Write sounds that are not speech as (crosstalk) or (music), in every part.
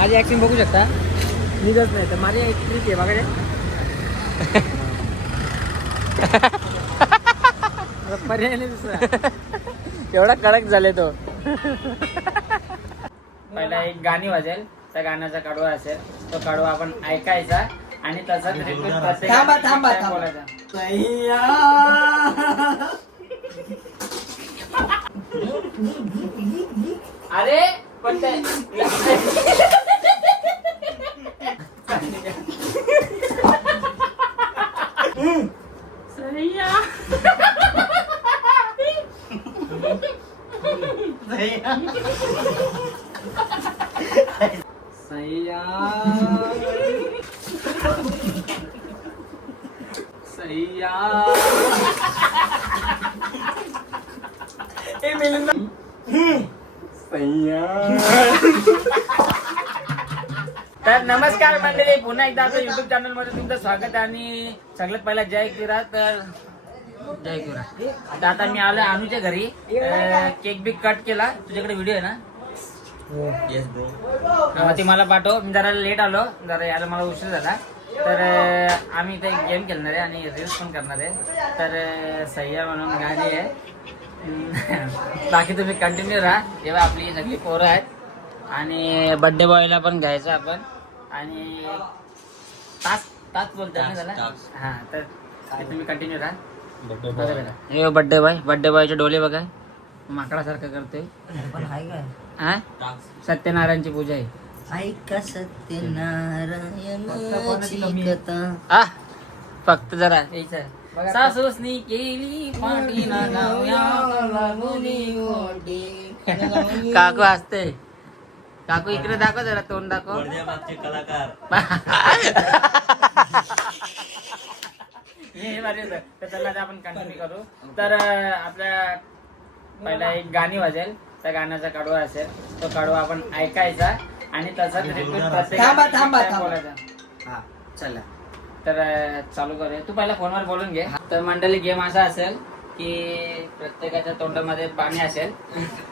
माझी ऍक्टिंग बघू शकता. निघत नाही तर माझी एक ट्रिक आहे बघा पर्याय नाही दुसरा. एवढा कडक झाले तो. पहिला एक गाणी वाजेल त्या गाण्याचा कडवा असेल तो कडवा आपण ऐकायचा आणि तसाच प्रत्येक थांबा, थांबा. बोलायचा. अरे पण तर नमस्कार मंडळी पुन्हा एकदा आपल्या युट्यूब चॅनलमध्ये तुमचं स्वागत आहे आणि सगळ्यात पहिला जय किरा तर जय किरा तर आता मी आलोय अनुच्या घरी. केक बी कट केला. तुझ्याकडे व्हिडिओ आहे ना? तेव्हा ती मला पाठव. मी जरा लेट आलो. जरा यायला मला उशीर झाला. तर अं, आम्ही इथे एक गेम खेळणार आहे आणि रील्स पण करणार आहे. तर अं, सह्या म्हणून गाणी आहे. हम्म, (laughs) बाकी तुम्ही कंटिन्यू राहा. जेव्हा आपली सगळी पोरं आहेत. आणि बड्डे बॉयला पण घ्यायचं आपण. आणि तास तास बोलतोय ना त्याला? हा तर तुम्ही कंटिन्यू राहा. हे बड्डे बॉय बड्डे बॉयचे डोले बघा. माकडासारखं करतोय. पण हाय काय? हा? सत्यनारायणची पूजा आहे. ऐका सत्यनारायणाची कथा? आ फक्त जरा. सासूसनी केली लागुनी गोटी. काकू असते काकू इकडे दाखव जरा तोंड दाखव. (laughs) हे भारी होतं. तर चला आपण कंटिन्यू करू. तर अं, आपल्या पहिला एक गाणी वाजेल. त्या गाण्याचा कडवा असेल तो कडवा आपण ऐकायचा आणि तसाच रिपीट प्रत्येक थांबा, थांबा, time थांबा. बोलायचा. हा चला. तर अं, चालू करूया. तू पहिला फोनवर बोलून घे. तर मंडळी गेम असा असेल की प्रत्येकाच्या तोंडामध्ये पाणी असेल.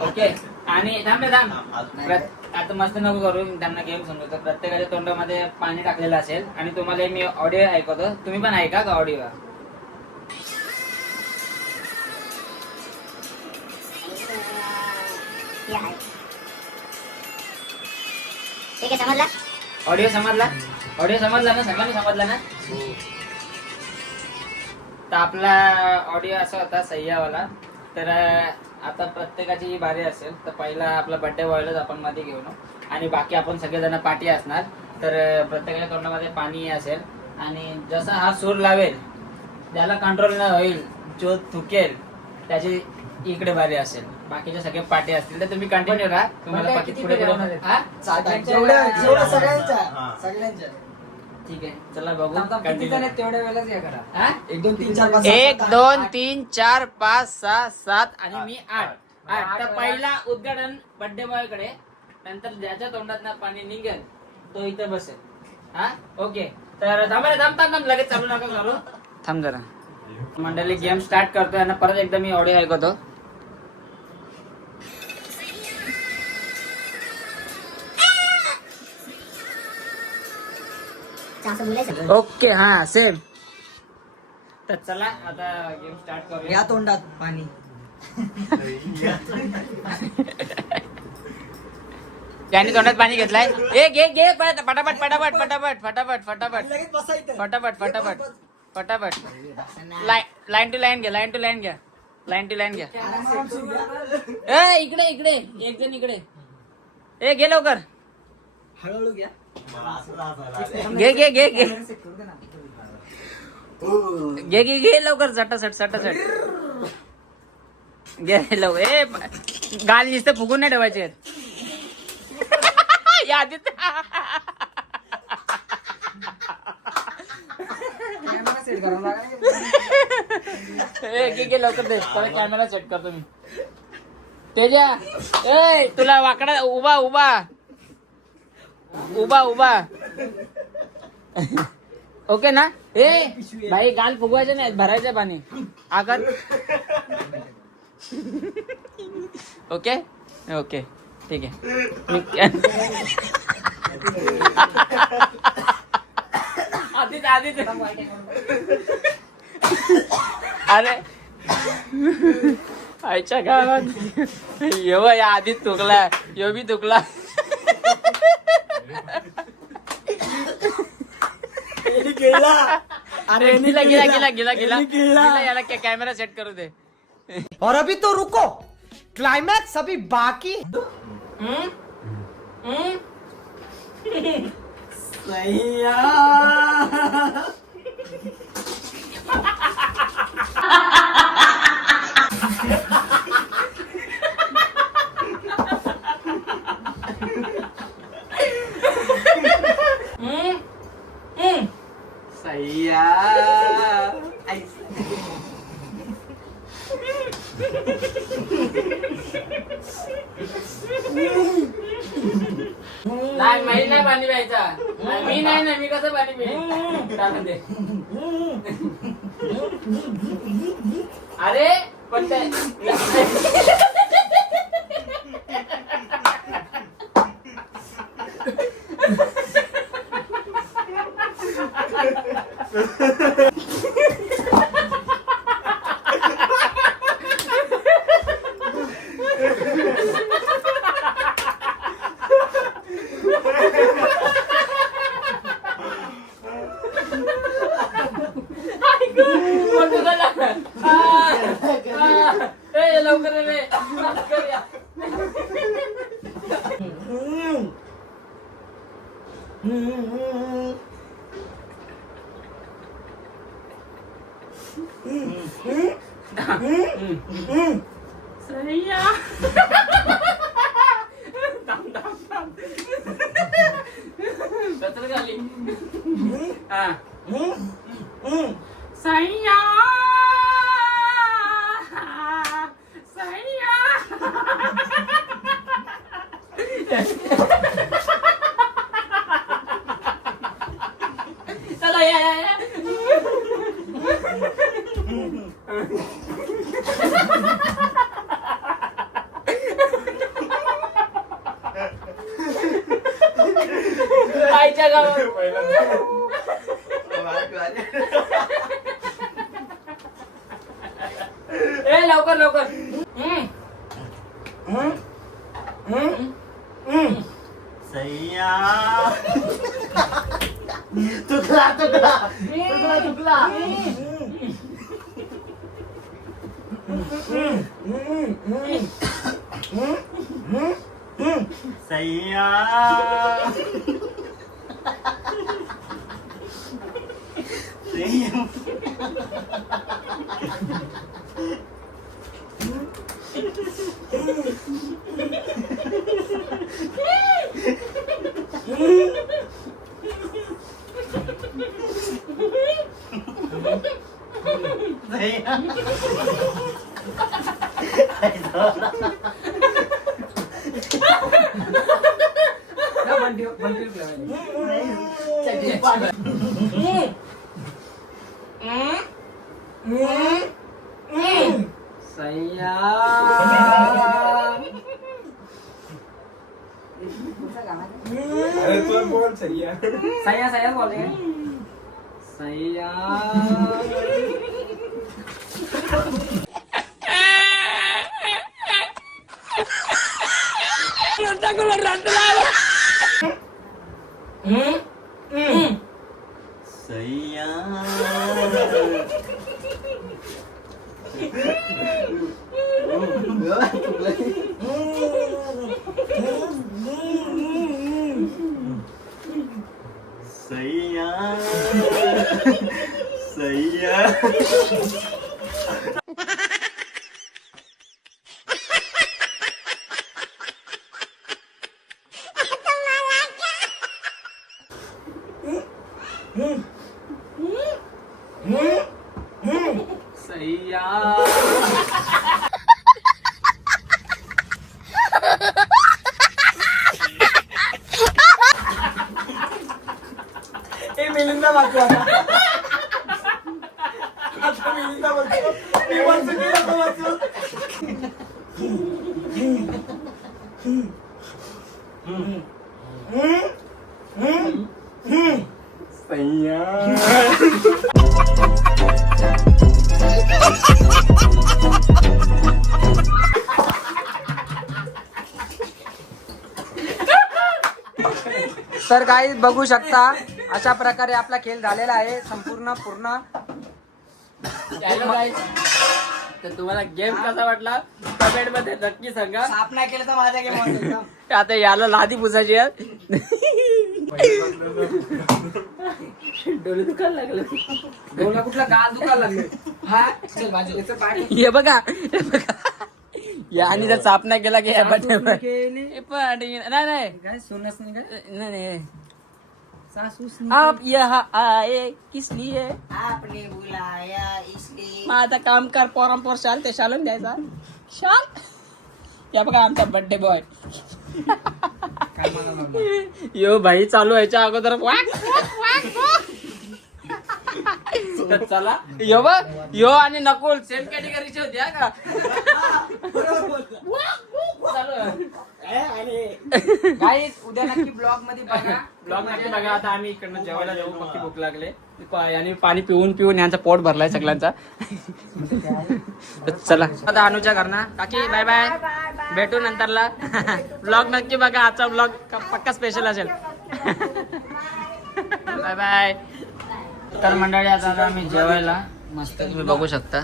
ओके? आणि थांब रे, थांब. प्रत- आता मस्त नको करू मी त्यांना गेम समजतो प्रत्येकाच्या तोंडामध्ये पाणी टाकलेलं असेल आणि तुम्हाला मी ऑडिओ ऐकवतो. तुम्ही पण ऐका का ऑडिओ ठीक आहे समजला? ऑडिओ समजला? ऑडिओ समजला ना? सगळ्यांनी समजला ना? तर आपला ऑडिओ असा होता सह्यावाला तर आता प्रत्येकाची ही बारी असेल तर पहिला आपला बर्थडे बॉयलाच आपण मध्ये घेऊन. आणि बाकी आपण सगळेजण पाठी असणार तर प्रत्येकाच्या तोंडामध्ये पाणी असेल. आणि जसा हा सूर लावेल ज्याला कंट्रोल न होईल जो थुकेल त्याची इकडे बारी असेल. बाकीचे सगळे पाठी असतील तर तुम्ही कंटिन्यू राहा. तुम्हाला पुढे हा? सगळ्यांच्या सगळ्यांच्या. ठीक आहे चला बघू. Continue. तेवढ्या वेळेलाच करा. हा? एक दोन तीन चार पाच सहा, एक सात, आठ, दोन. तीन चार पाच सहा सात आणि मी आठ. आठ. तर पहिला उद्घाटन बर्थडे बॉयकडे. नंतर ज्याच्या तोंडात ना पाणी निघेल तो इथं बसेल. हा? ओके. तर थांबा रे, थांब थांब थांब लगेच चालू नका करू. थांब जरा. मंडळी गेम स्टार्ट करतोय आणि परत एकदा मी ऑडिओ ऐकवतो बोलायचं ओके हा सेम तर चला आता गेम स्टार्ट करूया. या तोंडात पाणी. त्याने तोंडात पाणी घेतलाय ए घे घे फटाफट फटाफट लगेच बसायचं फटाफट फटाफट फटाफट लाईन लाईन टू लाईन घ्या लाईन टू लाईन घ्या. लाईन टू लाईन घ्या. ए इकडे इकडे. एक जण इकडे. ए घे लवकर. हळूहळू घ्या. घे घे घे घे. घे घे घे लवकर सटासट सटासट घे लवकर ए गाल नुसतं फुगून नाही ठेवायचे. (laughs) यादीत. लवकर दे. परत कॅमेरा सेट करतो मी. तेजा ए तुला वाकडा उभा उभा. उभा उभा. ओके ना? ए भाई गाल फुगवायचे नाही भरायचे पाणी. आकार. ओके? ओके. ठीक आहे. आधीच आधीच. अरे. आईच्या गावात. येव या आधीच तुकला यो बी तुकला गेला अरे गेला गेला गेला गेला गेला गेला याला कॅमेरा सेट करू दे और अभी तो रुको क्लाइमैक्स अभी बाकी सह्या नाही माहीत नाही पाणी प्यायचा. मी नाही ना मी कसं पाणी दे अरे पण कोण तुझं लागलं? आ, आ, ए, लवकर ये रे. लवकर या. सह्या. थांब, थांब, थांब. कचरा खाली. हा. सह्या. सह्या. Gagawin. (laughs) Eh, lawkan, lawkan. Hmm. Hmm? Hmm? Hmm? Saya. Tukla, tukla. Tukla, tukla. Mm. Mm. Mm. Saya. लवकर हम्म. सैया तुकला तुकला तुकला तुकला सैया सैया ना बंटी बंटी सह्या अरे तू बोल सही है सह्या सह्या बोलते सह्या सैया सैया すいません。तर काही बघू शकता अशा प्रकारे आपला खेळ झालेला आहे संपूर्ण पूर्ण. तर तुम्हाला गेम कसा वाटला? कमेंटमध्ये नक्की सांगा. नाही केलं तर माझा गेम (laughs) आता याला लादी पुसायची डोळे दुखायला लागले. डोला कुठला? गाल दुखायला लागले. हा हे बघा. हे बघा. या आणि जर नाही केला की केली? पण नाही नाही. काय सोनच नाही काय? नाही नाही. सासूस आप यहाँ आए किस लिए आपने बुलाया इसलिए। आता काम कर पोरांपोर शाल ते शालून द्यायचा. शाल? या बघा आमचा बर्थडे बॉय. यो भाई चालू व्हायच्या अगोदर. वाक, वाक, वाक. तर चला यो बघ. यो आणि नकुल सेम कॅटेगरीचे होते हा का? काही उद्या नक्की ब्लॉगमध्ये बघा. ब्लॉग नक्की बघा. आता आम्ही इकडनं जेवायला जाऊ. पक्की भूक लागले. आणि पाणी पिऊन पिऊन यांचा पोट भरलाय सगळ्यांचा. तर चला. आता अनुच्या घरना. काकी बाय बाय भेटू नंतरला. ब्लॉग नक्की बघा. आजचा ब्लॉग पक्का स्पेशल असेल. बाय बाय तर मंडळी आता आम्ही जेवायला. मस्त तुम्ही बघू शकता.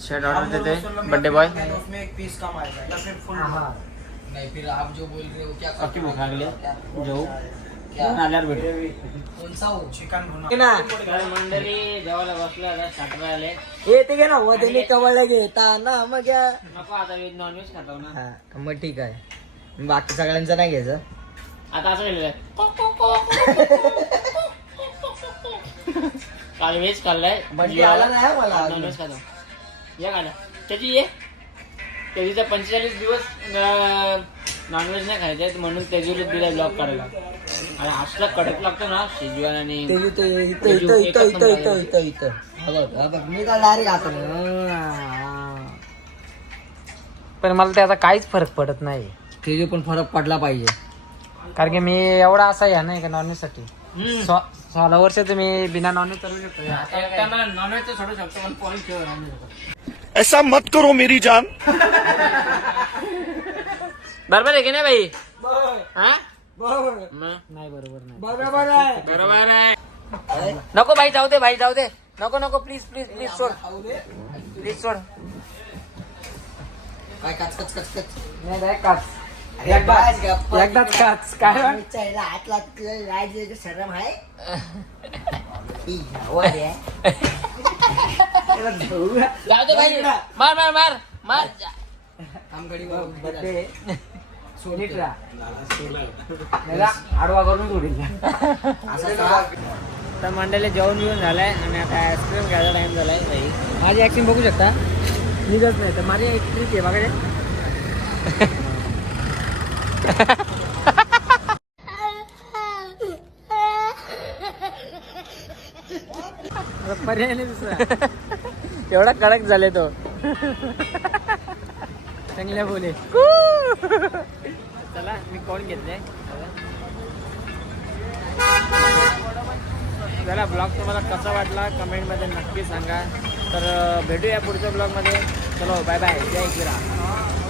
शर्ट ऑर्डर देते बर्थडे बॉय उसमें एक पीस कम आएगा या फिर फुल नहीं फिर आप जो बोल रहे हो क्या आता ना वदनी कवळला घेता ना मग नको आता नॉनव्हेज खातो ना. मग ठीक आहे. बाकी सगळ्यांचं नाही घ्यायचं. आता असं (laughs) काल व्हेज खाल्लाय. बंटी आला नाही मला अजून. नॉनव्हेज खातो. या खाला त्याची ये. त्याची तर पंचेचाळीस दिवस नॉनव्हेज नाही खायचे म्हणून त्याच्यावर दिला ब्लॉक करायला. आणि असला कडक लागतो ना शेजवान आणि ते इथं इथं इथं इथं इथं इथं इथं इथं. हा बघ, हा बघ, मी तर डायरेक्ट आता पण मला त्याचा काहीच फरक पडत नाही ते पण फरक पडला पाहिजे. कारण की मी एवढा असा या नाही का नॉनव्हेजसाठी. हम्म. सोळा वर्षाच मी बिना नॉनव्हेज करू शकतो. नॉनव्हेज तर सोडू शकतो पण पॉईंट ठेव नॉनव्हेज ऐसा मत करो मेरी जान. बरोबर आहे की नाही बाई? हा? बरोबर? नाही बरोबर नाही. बरोबर आहे. बरोबर आहे. नको भाई जाऊ दे भाई जाऊ दे. नको नको प्लीज़ प्लीज़ प्लीज़ सोड. प्लीज़ सोड. काय कच कच कच कच? नाही बाई, काच. एकदाच काच. काय हात लागतोय, शरम आहे. जाऊ दे भाई मार मार राहा. नाही आडवा करून सोडील? तर मंडळी जेवण बिवून झालंय आणि आता आईस्क्रीम घ्यायचा टाइम झालाय भाई माझी ऍक्टिंग बघू शकता? निघत नाही तर माझी एक ट्रिक आहे बघा पर्याय नाही दुसरा एवढा कडक झाले तो. चांगल्या बोले. चला मी कोण घेतले जरा ब्लॉग तुम्हाला कसा वाटला कमेंटमध्ये नक्की सांगा. तर भेटूया पुढच्या ब्लॉगमध्ये चलो बाय बाय जय किरा